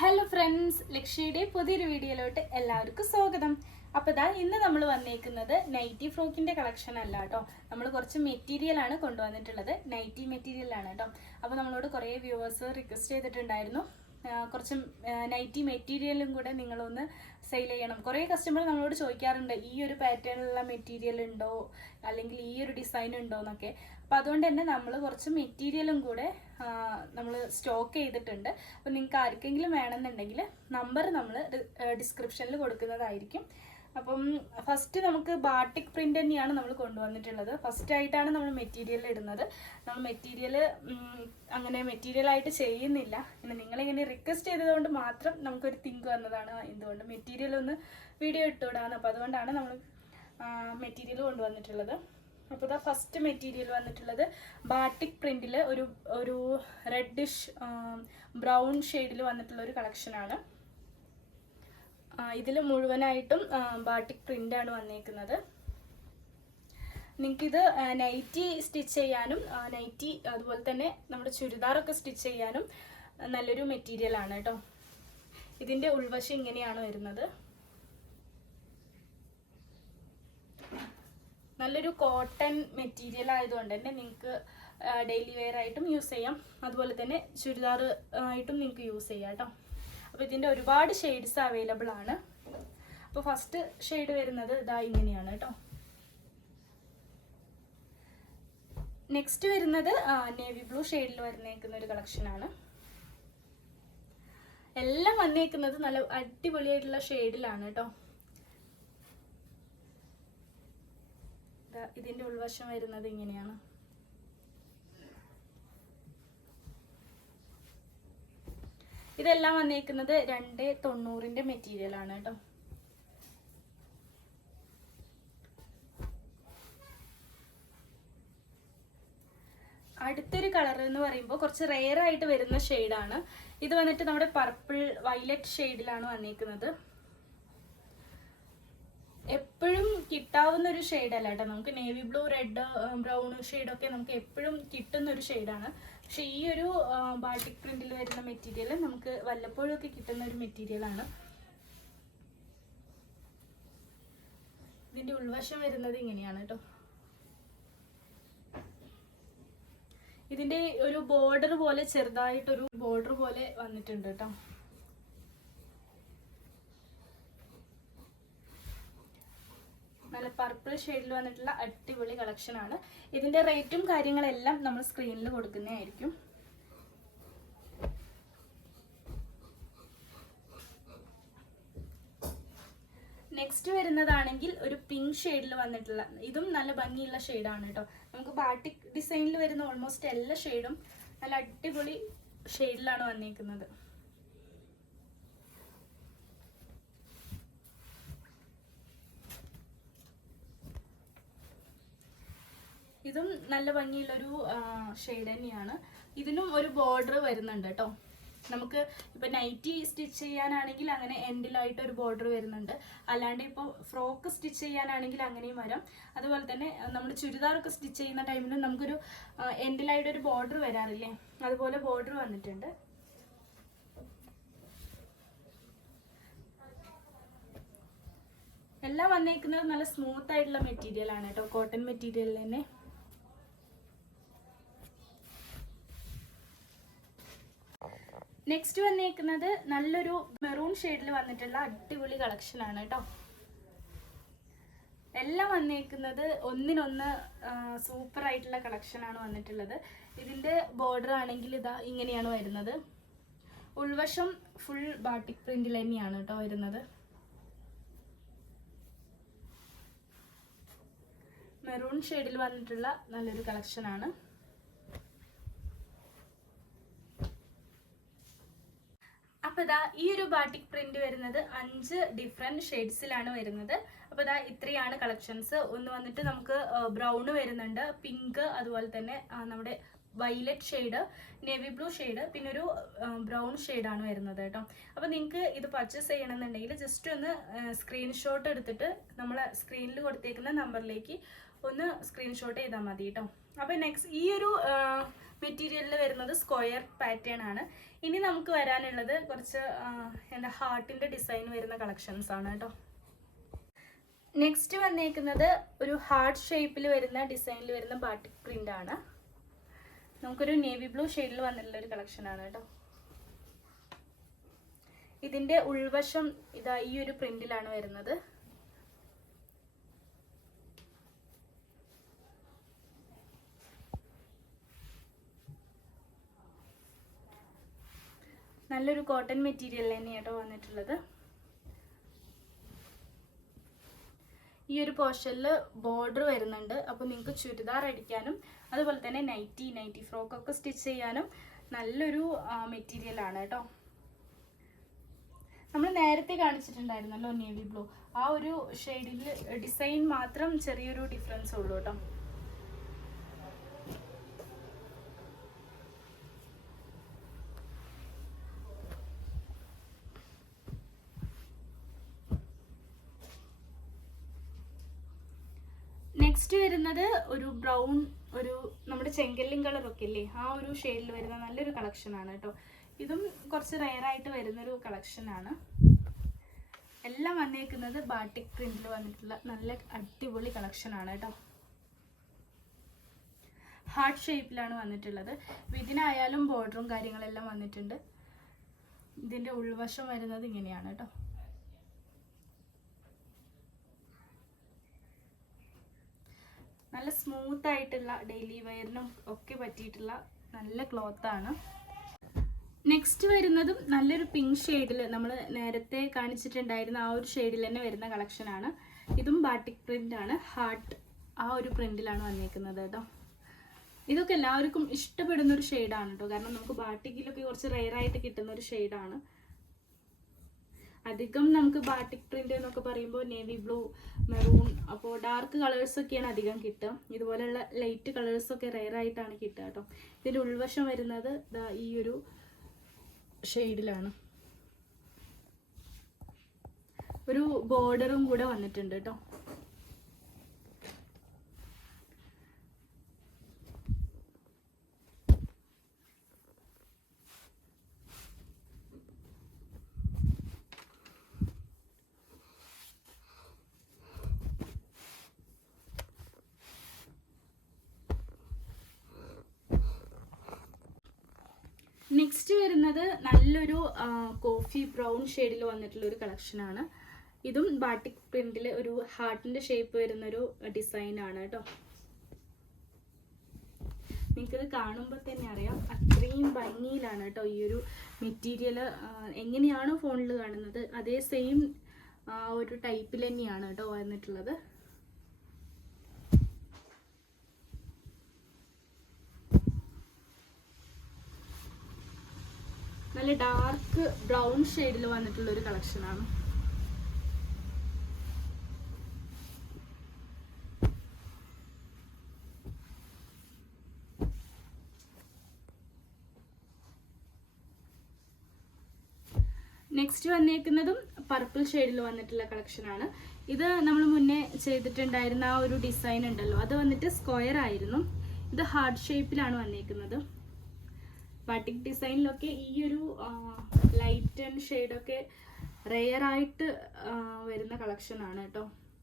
Hello friends, ലക്ഷ്യയുടെ പുതിയൊരു വീഡിയോയിലോട്ട് എല്ലാവർക്കും സ്വാഗതം. അപ്പോൾ ഇതാ ഇന്ന് നമ്മൾ വന്നേക്കുന്നത് നൈറ്റി ഫ്രോക്കിൻ്റെ കളക്ഷൻ അല്ല കേട്ടോ. നമ്മൾ കുറച്ച് മെറ്റീരിയലാണ് കൊണ്ടുവന്നിട്ടുള്ളത്. നൈറ്റി മെറ്റീരിയലാണ് കേട്ടോ. അപ്പോൾ നമ്മളോട് കുറേ വ്യൂവേഴ്സ് റിക്വസ്റ്റ് ചെയ്തിട്ടുണ്ടായിരുന്നു കുറച്ച് നൈറ്റി മെറ്റീരിയലും കൂടെ നിങ്ങളൊന്ന് സെയിൽ ചെയ്യണം. കുറേ കസ്റ്റമർ നമ്മളോട് ചോദിക്കാറുണ്ട് ഈ ഒരു പാറ്റേണിലുള്ള മെറ്റീരിയൽ ഉണ്ടോ, അല്ലെങ്കിൽ ഈ ഒരു ഡിസൈൻ ഉണ്ടോ എന്നൊക്കെ. അപ്പോൾ അതുകൊണ്ട് തന്നെ നമ്മൾ കുറച്ച് മെറ്റീരിയലും കൂടെ നമ്മൾ സ്റ്റോക്ക് ചെയ്തിട്ടുണ്ട്. അപ്പോൾ നിങ്ങൾക്ക് ആർക്കെങ്കിലും വേണമെന്നുണ്ടെങ്കിൽ നമ്പർ നമ്മൾ ഡിസ്ക്രിപ്ഷനിൽ കൊടുക്കുന്നതായിരിക്കും. അപ്പം ഫസ്റ്റ് നമുക്ക് ബാട്ടിക് പ്രിന്റ് തന്നെയാണ് നമ്മൾ കൊണ്ടുവന്നിട്ടുള്ളത്. ഫസ്റ്റ് ആയിട്ടാണ് നമ്മൾ മെറ്റീരിയൽ ഇടുന്നത്. നമ്മൾ മെറ്റീരിയൽ അങ്ങനെ മെറ്റീരിയലായിട്ട് ചെയ്യുന്നില്ല. പിന്നെ നിങ്ങളിങ്ങനെ റിക്വസ്റ്റ് ചെയ്തതുകൊണ്ട് മാത്രം നമുക്കൊരു തിങ്ക് വന്നതാണ് എന്തുകൊണ്ട് മെറ്റീരിയൽ ഒന്ന് വീഡിയോ ഇട്ടുവിടാന്ന്. അപ്പോൾ അതുകൊണ്ടാണ് നമ്മൾ മെറ്റീരിയൽ കൊണ്ടുവന്നിട്ടുള്ളത്. അപ്പോൾ ഇതാ ഫസ്റ്റ് മെറ്റീരിയൽ വന്നിട്ടുള്ളത് ബാട്ടിക് പ്രിന്റിൽ ഒരു റെഡിഷ് ബ്രൗൺ ഷെയ്ഡിൽ വന്നിട്ടുള്ള ഒരു കളക്ഷനാണ്. ഇതിൽ മുഴുവനായിട്ടും ബാട്ടിക് പ്രിൻ്റാണ് വന്നേക്കുന്നത്. നിങ്ങൾക്കിത് നൈറ്റി സ്റ്റിച്ച് ചെയ്യാനും നൈറ്റി അതുപോലെ തന്നെ നമ്മുടെ ചുരിദാറൊക്കെ സ്റ്റിച്ച് ചെയ്യാനും നല്ലൊരു മെറ്റീരിയലാണ് കേട്ടോ. ഇതിൻ്റെ ഉൾവശം ഇങ്ങനെയാണ് വരുന്നത്. നല്ലൊരു കോട്ടൺ മെറ്റീരിയൽ ആയതുകൊണ്ട് തന്നെ നിങ്ങൾക്ക് ഡെയിലി വെയർ ആയിട്ടും യൂസ് ചെയ്യാം, അതുപോലെ തന്നെ ചുരിദാർ ആയിട്ടും നിങ്ങൾക്ക് യൂസ് ചെയ്യാം കേട്ടോ. അപ്പോൾ ഇതിൻ്റെ ഒരുപാട് ഷെയ്ഡ്സ് അവൈലബിൾ ആണ്. അപ്പോൾ ഫസ്റ്റ് ഷെയ്ഡ് വരുന്നത് ഇതാ ഇങ്ങനെയാണ് കേട്ടോ. നെക്സ്റ്റ് വരുന്നത് നേവി ബ്ലൂ ഷെയ്ഡിൽ വന്നേക്കുന്ന ഒരു കളക്ഷനാണ്. എല്ലാം വന്നേക്കുന്നത് നല്ല അടിപൊളിയായിട്ടുള്ള ഷെയ്ഡിലാണ് കേട്ടോ. ഇതിൻ്റെ ഉൾവശം വരുന്നത് ഇങ്ങനെയാണ്. ഇതെല്ലാം വന്നേക്കുന്നത് 290 മെറ്റീരിയലാണ് കേട്ടോ. അടുത്തൊരു കളർ എന്ന് പറയുമ്പോൾ കുറച്ച് റെയർ ആയിട്ട് വരുന്ന ഷെയ്ഡാണ്. ഇത് വന്നിട്ട് നമ്മുടെ പർപ്പിൾ വയലറ്റ് ഷെയ്ഡിലാണ് വന്നേക്കുന്നത്. എപ്പോഴും കിട്ടാവുന്ന ഒരു ഷെയ്ഡല്ല കേട്ടോ. നമുക്ക് നേവി ബ്ലൂ, റെഡ്, ബ്രൗൺ ഷെയ്ഡൊക്കെ നമുക്ക് എപ്പോഴും കിട്ടുന്ന ഒരു ഷെയ്ഡാണ്. പക്ഷെ ഈ ഒരു ബാട്ടിക് പ്രിന്റിൽ വരുന്ന മെറ്റീരിയൽ നമുക്ക് വല്ലപ്പോഴും ഒക്കെ കിട്ടുന്ന ഒരു മെറ്റീരിയലാണ്. ഇതിൻ്റെ ഉൾവശം വരുന്നത് ഇങ്ങനെയാണ് കേട്ടോ. ഇതിൻ്റെ ഒരു ബോർഡർ പോലെ ചെറുതായിട്ടൊരു ബോർഡർ പോലെ വന്നിട്ടുണ്ട് കേട്ടോ. നല്ല പർപ്പിൾ ഷെയ്ഡിൽ വന്നിട്ടുള്ള അടിപൊളി കളക്ഷനാണ്. ഇതിൻ്റെ റേറ്റും കാര്യങ്ങളെല്ലാം നമ്മൾ സ്ക്രീനിൽ കൊടുക്കുന്നതായിരിക്കും. നെക്സ്റ്റ് വരുന്നതാണെങ്കിൽ ഒരു പിങ്ക് ഷെയ്ഡിൽ വന്നിട്ടുള്ള, ഇതും നല്ല ഭംഗിയുള്ള ഷെയ്ഡാണ് കേട്ടോ. നമുക്ക് ബാട്ടിക് ഡിസൈനിൽ വരുന്ന ഓൾമോസ്റ്റ് എല്ലാ ഷെയ്ഡും നല്ല അടിപൊളി ഷെയ്ഡിലാണ് വന്നിരിക്കുന്നത്. ഇതും നല്ല ഭംഗിയുള്ളൊരു ഷെയ്ഡ് തന്നെയാണ്. ഇതിനും ഒരു ബോർഡർ വരുന്നുണ്ട് കേട്ടോ. നമുക്ക് ഇപ്പോൾ നൈറ്റി സ്റ്റിച്ച് ചെയ്യാനാണെങ്കിൽ അങ്ങനെ എൻഡിലായിട്ട് ഒരു ബോർഡർ വരുന്നുണ്ട്. അല്ലാണ്ട് ഇപ്പോൾ ഫ്രോക്ക് സ്റ്റിച്ച് ചെയ്യാനാണെങ്കിൽ അങ്ങനെയും വരാം. അതുപോലെ തന്നെ നമ്മൾ ചുരിദാറൊക്കെ സ്റ്റിച്ച് ചെയ്യുന്ന ടൈമിൽ നമുക്കൊരു എൻഡിലായിട്ടൊരു ബോർഡർ വരാറില്ലേ, അതുപോലെ ബോർഡർ വന്നിട്ടുണ്ട്. എല്ലാം വന്നേക്കുന്നത് നല്ല സ്മൂത്ത് ആയിട്ടുള്ള മെറ്റീരിയൽ ആണ് കേട്ടോ, കോട്ടൺ മെറ്റീരിയൽ തന്നെ. നെക്സ്റ്റ് വന്നേക്കുന്നത് നല്ലൊരു മെറൂൺ ഷെയ്ഡിൽ വന്നിട്ടുള്ള അടിപൊളി കളക്ഷനാണ് കേട്ടോ. എല്ലാം വന്നേക്കുന്നത് ഒന്നിനൊന്ന് സൂപ്പർ ആയിട്ടുള്ള കളക്ഷനാണ് വന്നിട്ടുള്ളത്. ഇതിൻ്റെ ബോർഡർ ആണെങ്കിൽ ഇതാ ഇങ്ങനെയാണ് വരുന്നത്. ഉൾവശം ഫുൾ ബാട്ടിക് പ്രിന്റിൽ തന്നെയാണ് കേട്ടോ വരുന്നത്. മെറൂൺ ഷെയ്ഡിൽ വന്നിട്ടുള്ള നല്ലൊരു കളക്ഷനാണ്. അപ്പോൾ ഇതാ ഈ ഒരു ബാട്ടിക് പ്രിന്റ് വരുന്നത് 5 ഡിഫറെൻറ്റ് ഷെയ്ഡ്സിലാണ് വരുന്നത്. അപ്പോൾ ഇതാ ഇത്രയാണ് കളക്ഷൻസ്. ഒന്ന് വന്നിട്ട് നമുക്ക് ബ്രൗൺ വരുന്നുണ്ട്, പിങ്ക്, അതുപോലെ തന്നെ നമ്മുടെ violet shade, navy blue shade, പിന്നെ ഒരു ബ്രൗൺ ഷെയ്ഡാണ് വരുന്നത് കേട്ടോ. അപ്പോൾ നിങ്ങൾക്ക് ഇത് പർച്ചേസ് ചെയ്യണമെന്നുണ്ടെങ്കിൽ ജസ്റ്റ് ഒന്ന് സ്ക്രീൻഷോട്ട് എടുത്തിട്ട് നമ്മളെ സ്ക്രീനിൽ കൊടുത്തേക്കുന്ന നമ്പറിലേക്ക് ഒന്ന് സ്ക്രീൻഷോട്ട് ചെയ്താൽ മതി കേട്ടോ. അപ്പോൾ നെക്സ്റ്റ് ഈ ഒരു മെറ്റീരിയലിൽ വരുന്നത് സ്ക്വയർ പാറ്റേൺ ആണ്. ഇനി നമുക്ക് വരാനുള്ളത് കുറച്ച് എന്താ ഹാർട്ടിൻ്റെ ഡിസൈൻ വരുന്ന കളക്ഷൻസ് ആണ് കേട്ടോ. നെക്സ്റ്റ് വന്നേക്കുന്നത് ഒരു ഹാർട്ട് ഷേപ്പിൽ വരുന്ന ഡിസൈനിൽ വരുന്ന ബാട്ടിക് പ്രിൻ്റ് ആണ്. നമുക്കൊരു നേവി ബ്ലൂ ഷെയ്ഡിൽ വന്നിട്ടുള്ള ഒരു കളക്ഷൻ ആണ് കേട്ടോ. ഇതിൻ്റെ ഉൾവശം ഇതാ ഈ ഒരു പ്രിന്റിലാണ് വരുന്നത്. നല്ലൊരു കോട്ടൺ മെറ്റീരിയൽ തന്നെയാട്ടോ വന്നിട്ടുള്ളത്. ഈ ഒരു പോർഷനിൽ ബോർഡർ വരുന്നുണ്ട്. അപ്പോൾ നിങ്ങൾക്ക് ചുരിദാർ അടിക്കാനും അതുപോലെ തന്നെ നൈറ്റി ഫ്രോക്കൊക്കെ സ്റ്റിച്ച് ചെയ്യാനും നല്ലൊരു മെറ്റീരിയലാണ് കേട്ടോ. നമ്മൾ നേരത്തെ കാണിച്ചിട്ടുണ്ടായിരുന്നല്ലോ നേവി ബ്ലൂ, ആ ഒരു ഷെയ്ഡിൽ ഡിസൈൻ മാത്രം ചെറിയൊരു ഡിഫറൻസ് ഉള്ളൂ കേട്ടോ. നെക്സ്റ്റ് വരുന്നത് ഒരു ബ്രൗൺ, ഒരു നമ്മുടെ ചെങ്കല്ലിൻ കളറൊക്കെ ഇല്ലേ, ആ ഒരു ഷെയ്ഡിൽ വരുന്ന നല്ലൊരു കളക്ഷനാണ് കേട്ടോ. ഇതും കുറച്ച് റെയറായിട്ട് വരുന്നൊരു കളക്ഷനാണ്. എല്ലാം വന്നേക്കുന്നത് ബാട്ടിക് പ്രിന്റിൽ വന്നിട്ടുള്ള നല്ല അടിപൊളി കളക്ഷനാണ് കേട്ടോ. ഹാർട്ട് ഷേപ്പിലാണ് വന്നിട്ടുള്ളത്. ഇതിനായാലും ബോർഡറും കാര്യങ്ങളെല്ലാം വന്നിട്ടുണ്ട്. ഇതിൻ്റെ ഉൾവശം വരുന്നത് ഇങ്ങനെയാണ് കേട്ടോ. നല്ല സ്മൂത്ത് ആയിട്ടുള്ള ഡെയിലി വെയറിനും ഒക്കെ പറ്റിയിട്ടുള്ള നല്ല ക്ലോത്താണ്. നെക്സ്റ്റ് വരുന്നതും നല്ലൊരു പിങ്ക് ഷെയ്ഡിൽ നമ്മൾ നേരത്തെ കാണിച്ചിട്ടുണ്ടായിരുന്ന ആ ഒരു ഷെയ്ഡിൽ തന്നെ വരുന്ന കളക്ഷനാണ്. ഇതും ബാട്ടിക് പ്രിന്റ് ആണ്. ഹാർട്ട് ആ ഒരു പ്രിന്റിലാണ് വന്നേക്കുന്നത് കേട്ടോ. ഇതൊക്കെ എല്ലാവർക്കും ഇഷ്ടപ്പെടുന്ന ഒരു ഷെയ്ഡാണ് കേട്ടോ. കാരണം നമുക്ക് ബാട്ടിക്കിലൊക്കെ കുറച്ച് റെയറായിട്ട് കിട്ടുന്ന ഒരു ഷെയ്ഡാണ്. അധികം നമുക്ക് ബാട്ടിക് പ്രിന്റ് എന്നൊക്കെ പറയുമ്പോൾ നേവി ബ്ലൂ, മെറൂൺ, അപ്പോൾ ഡാർക്ക് കളേഴ്സൊക്കെയാണ് അധികം കിട്ടുക. ഇതുപോലെയുള്ള ലൈറ്റ് കളേഴ്സൊക്കെ റെയറായിട്ടാണ് കിട്ടുക കേട്ടോ. ഇതിൻ്റെ ഉൾവശം വരുന്നത് ഈ ഒരു ഷെയ്ഡിലാണ്. ഒരു ബോർഡറും കൂടെ വന്നിട്ടുണ്ട് കേട്ടോ. നെക്സ്റ്റ് വരുന്നത് നല്ലൊരു കോഫി ബ്രൗൺ ഷെയ്ഡിൽ വന്നിട്ടുള്ള ഒരു കളക്ഷനാണ്. ഇതും ബാട്ടിക് പ്രിന്റിൽ ഒരു ഹാർട്ടിൻ്റെ ഷേപ്പ് വരുന്നൊരു ഡിസൈനാണ് കേട്ടോ. നിങ്ങൾക്കിത് കാണുമ്പോൾ തന്നെ അറിയാം അത്രയും ഭംഗിയിലാണ് കേട്ടോ ഈ ഒരു മെറ്റീരിയൽ. എങ്ങനെയാണോ ഫോണിൽ കാണുന്നത് അതേ സെയിം ഒരു ടൈപ്പിൽ തന്നെയാണ് കേട്ടോ വന്നിട്ടുള്ളത്. നല്ല ഡാർക്ക് ബ്രൗൺ ഷെയ്ഡിൽ വന്നിട്ടുള്ള ഒരു കളക്ഷനാണ്. നെക്സ്റ്റ് വന്നേക്കുന്നതും പർപ്പിൾ ഷെയ്ഡിൽ വന്നിട്ടുള്ള കളക്ഷനാണ്. ഇത് നമ്മൾ മുന്നേ ചെയ്തിട്ടുണ്ടായിരുന്ന ആ ഒരു ഡിസൈൻ ഉണ്ടല്ലോ, അത് വന്നിട്ട് സ്ക്വയർ ആയിരുന്നു. ഇത് ഹാർട്ട് ഷേപ്പിലാണ് വന്നേക്കുന്നത്. ബാട്ടിക് ഡിസൈനിലൊക്കെ ഈ ഒരു ലൈറ്റ് ആൻഡ് ഷെയ്ഡൊക്കെ റെയറായിട്ട് വരുന്ന കളക്ഷനാണ് കേട്ടോ.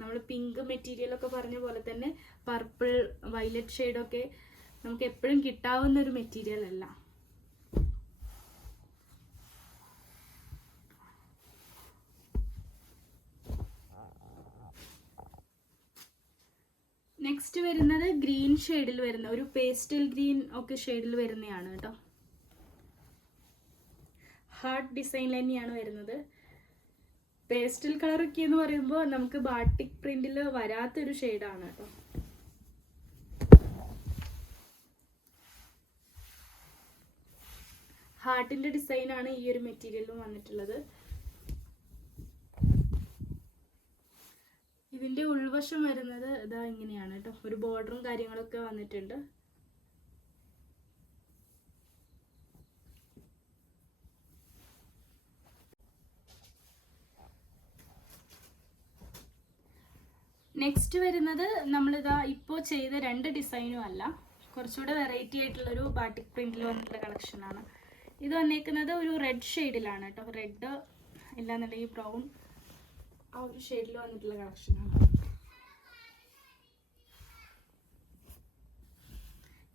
നമ്മൾ പിങ്ക് മെറ്റീരിയലൊക്കെ പറഞ്ഞ പോലെ തന്നെ പർപ്പിൾ, വയലറ്റ് ഷെയ്ഡൊക്കെ നമുക്ക് എപ്പോഴും കിട്ടാവുന്ന ഒരു മെറ്റീരിയൽ അല്ല. നെക്സ്റ്റ് വരുന്നത് ഗ്രീൻ ഷെയ്ഡിൽ വരുന്ന ഒരു പേസ്റ്റൽ ഗ്രീൻ ഒക്കെ ഷെയ്ഡിൽ വരുന്നതാണ് കേട്ടോ. ഹാർട്ട് ഡിസൈൻ തന്നെയാണ് വരുന്നത്. പേസ്റ്റൽ കളറൊക്കെ എന്ന് പറയുമ്പോൾ നമുക്ക് ബാട്ടിക് പ്രിന്റിൽ വരാത്തൊരു ഷെയ്ഡാണ് കേട്ടോ. ഹാർട്ടിന്റെ ഡിസൈനാണ് ഈ ഒരു മെറ്റീരിയലും വന്നിട്ടുള്ളത്. ഇതിന്റെ ഉൾവശം വരുന്നത് ഇതാ ഇങ്ങനെയാണ് കേട്ടോ. ഒരു ബോർഡറും കാര്യങ്ങളൊക്കെ വന്നിട്ടുണ്ട്. നെക്സ്റ്റ് വരുന്നത് നമ്മളിതാ ഇപ്പോൾ ചെയ്ത രണ്ട് ഡിസൈനും അല്ല, കുറച്ചുകൂടെ വെറൈറ്റി ആയിട്ടുള്ളൊരു ബാട്ടിക് പ്രിന്റിൽ വന്നിട്ടുള്ള കളക്ഷനാണ്. ഇത് വന്നേക്കുന്നത് ഒരു റെഡ് ഷെയ്ഡിലാണ് കേട്ടോ. റെഡ് ഇല്ലാന്നുണ്ടെങ്കിൽ ബ്രൗൺ ആ ഒരു ഷെയ്ഡിൽ വന്നിട്ടുള്ള കളക്ഷനാണ്.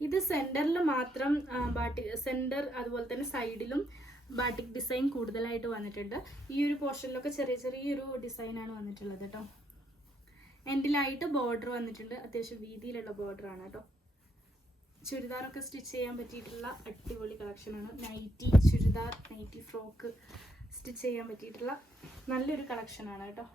ഇത് സെൻറ്ററിൽ മാത്രം ബാട്ടിക് സെൻറ്റർ, അതുപോലെ തന്നെ സൈഡിലും ബാട്ടിക് ഡിസൈൻ കൂടുതലായിട്ട് വന്നിട്ടുണ്ട്. ഈ ഒരു പോർഷനിലൊക്കെ ചെറിയൊരു ഡിസൈനാണ് വന്നിട്ടുള്ളത് കേട്ടോ. എൻഡിലായിട്ട് ബോർഡർ വന്നിട്ടുണ്ട്. അത്യാവശ്യം വീതിയിലുള്ള ബോർഡറാണ് കേട്ടോ. ചുരിദാറൊക്കെ സ്റ്റിച്ച് ചെയ്യാൻ പറ്റിയിട്ടുള്ള അടിപൊളി കളക്ഷനാണ്. Nighty churidar, nighty frock stitch ചെയ്യാൻ പറ്റിയിട്ടുള്ള നല്ലൊരു കളക്ഷനാണ് കേട്ടോ.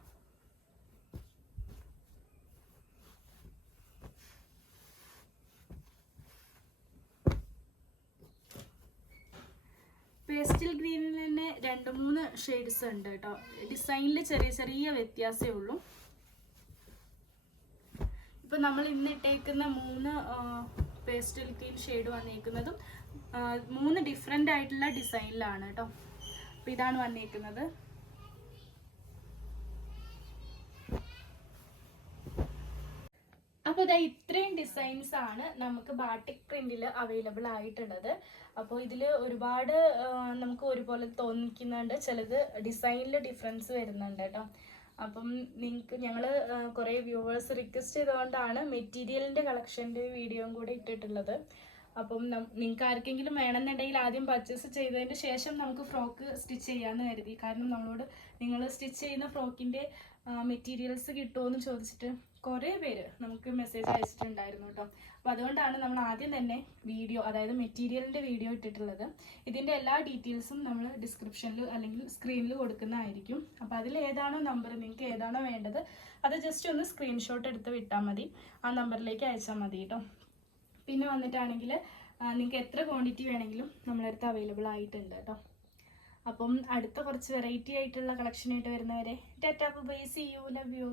പേസ്റ്റൽ ഗ്രീനിൽ തന്നെ 2-3 ഷെയ്ഡ്സ് ഉണ്ട് കേട്ടോ. ഡിസൈനിൽ ചെറിയ വ്യത്യാസമേ ഉള്ളൂ. ഇപ്പം നമ്മൾ ഇന്ന് ഇട്ടേക്കുന്ന 3 പേസ്റ്റൽ ഗ്രീൻ ഷെയ്ഡ് വന്നേക്കുന്നതും 3 ഡിഫറെൻ്റ് ആയിട്ടുള്ള ഡിസൈനിലാണ് കേട്ടോ. അപ്പം ഇതാണ് വന്നേക്കുന്നത്. അപ്പോൾ ഇതാ ഇത്രയും ഡിസൈൻസ് ആണ് നമുക്ക് ബാട്ടിക് പ്രിന്റിൽ അവൈലബിൾ ആയിട്ടുള്ളത്. അപ്പോൾ ഇതിൽ ഒരുപാട് നമുക്ക് ഒരുപോലെ തോന്നിക്കുന്നുണ്ട്, ചിലത് ഡിസൈനിൽ ഡിഫറൻസ് വരുന്നുണ്ട് കേട്ടോ. അപ്പം ഞങ്ങൾ കുറേ വ്യൂവേഴ്സ് റിക്വസ്റ്റ് ചെയ്തുകൊണ്ടാണ് മെറ്റീരിയലിൻ്റെ കളക്ഷൻ്റെ വീഡിയോയും കൂടെ ഇട്ടിട്ടുള്ളത്. അപ്പം നിങ്ങൾക്ക് ആർക്കെങ്കിലും വേണമെന്നുണ്ടെങ്കിൽ ആദ്യം പർച്ചേസ് ചെയ്തതിന് ശേഷം നമുക്ക് ഫ്രോക്ക് സ്റ്റിച്ച് ചെയ്യാമെന്ന് കരുതി. കാരണം നമ്മളോട് നിങ്ങൾ സ്റ്റിച്ച് ചെയ്യുന്ന ഫ്രോക്കിൻ്റെ മെറ്റീരിയൽസ് കിട്ടുമോ എന്ന് ചോദിച്ചിട്ട് കുറേ പേര് നമുക്ക് മെസ്സേജ് അയച്ചിട്ടുണ്ടായിരുന്നു കേട്ടോ. അപ്പോൾ അതുകൊണ്ടാണ് നമ്മൾ ആദ്യം തന്നെ വീഡിയോ, അതായത് മെറ്റീരിയലിൻ്റെ വീഡിയോ ഇട്ടിട്ടുള്ളത്. ഇതിൻ്റെ എല്ലാ ഡീറ്റെയിൽസും നമ്മൾ ഡിസ്ക്രിപ്ഷനിൽ അല്ലെങ്കിൽ സ്ക്രീനിൽ കൊടുക്കുന്നതായിരിക്കും. അപ്പോൾ അതിൽ ഏതാണോ നമ്പർ, നിങ്ങൾക്ക് ഏതാണോ വേണ്ടത് അത് ജസ്റ്റ് ഒന്ന് സ്ക്രീൻഷോട്ട് എടുത്ത് വിട്ടാൽ മതി. ആ നമ്പറിലേക്ക് അയച്ചാൽ മതി കേട്ടോ. പിന്നെ വന്നിട്ടാണെങ്കിൽ നിങ്ങൾക്ക് എത്ര ക്വാണ്ടിറ്റി വേണമെങ്കിലും നമ്മളടുത്ത് അവൈലബിൾ ആയിട്ടുണ്ട് കേട്ടോ. അപ്പം അടുത്ത കുറച്ച് വെറൈറ്റി ആയിട്ടുള്ള കളക്ഷനായിട്ട് വരുന്നവരെ tata bye, see you, love U.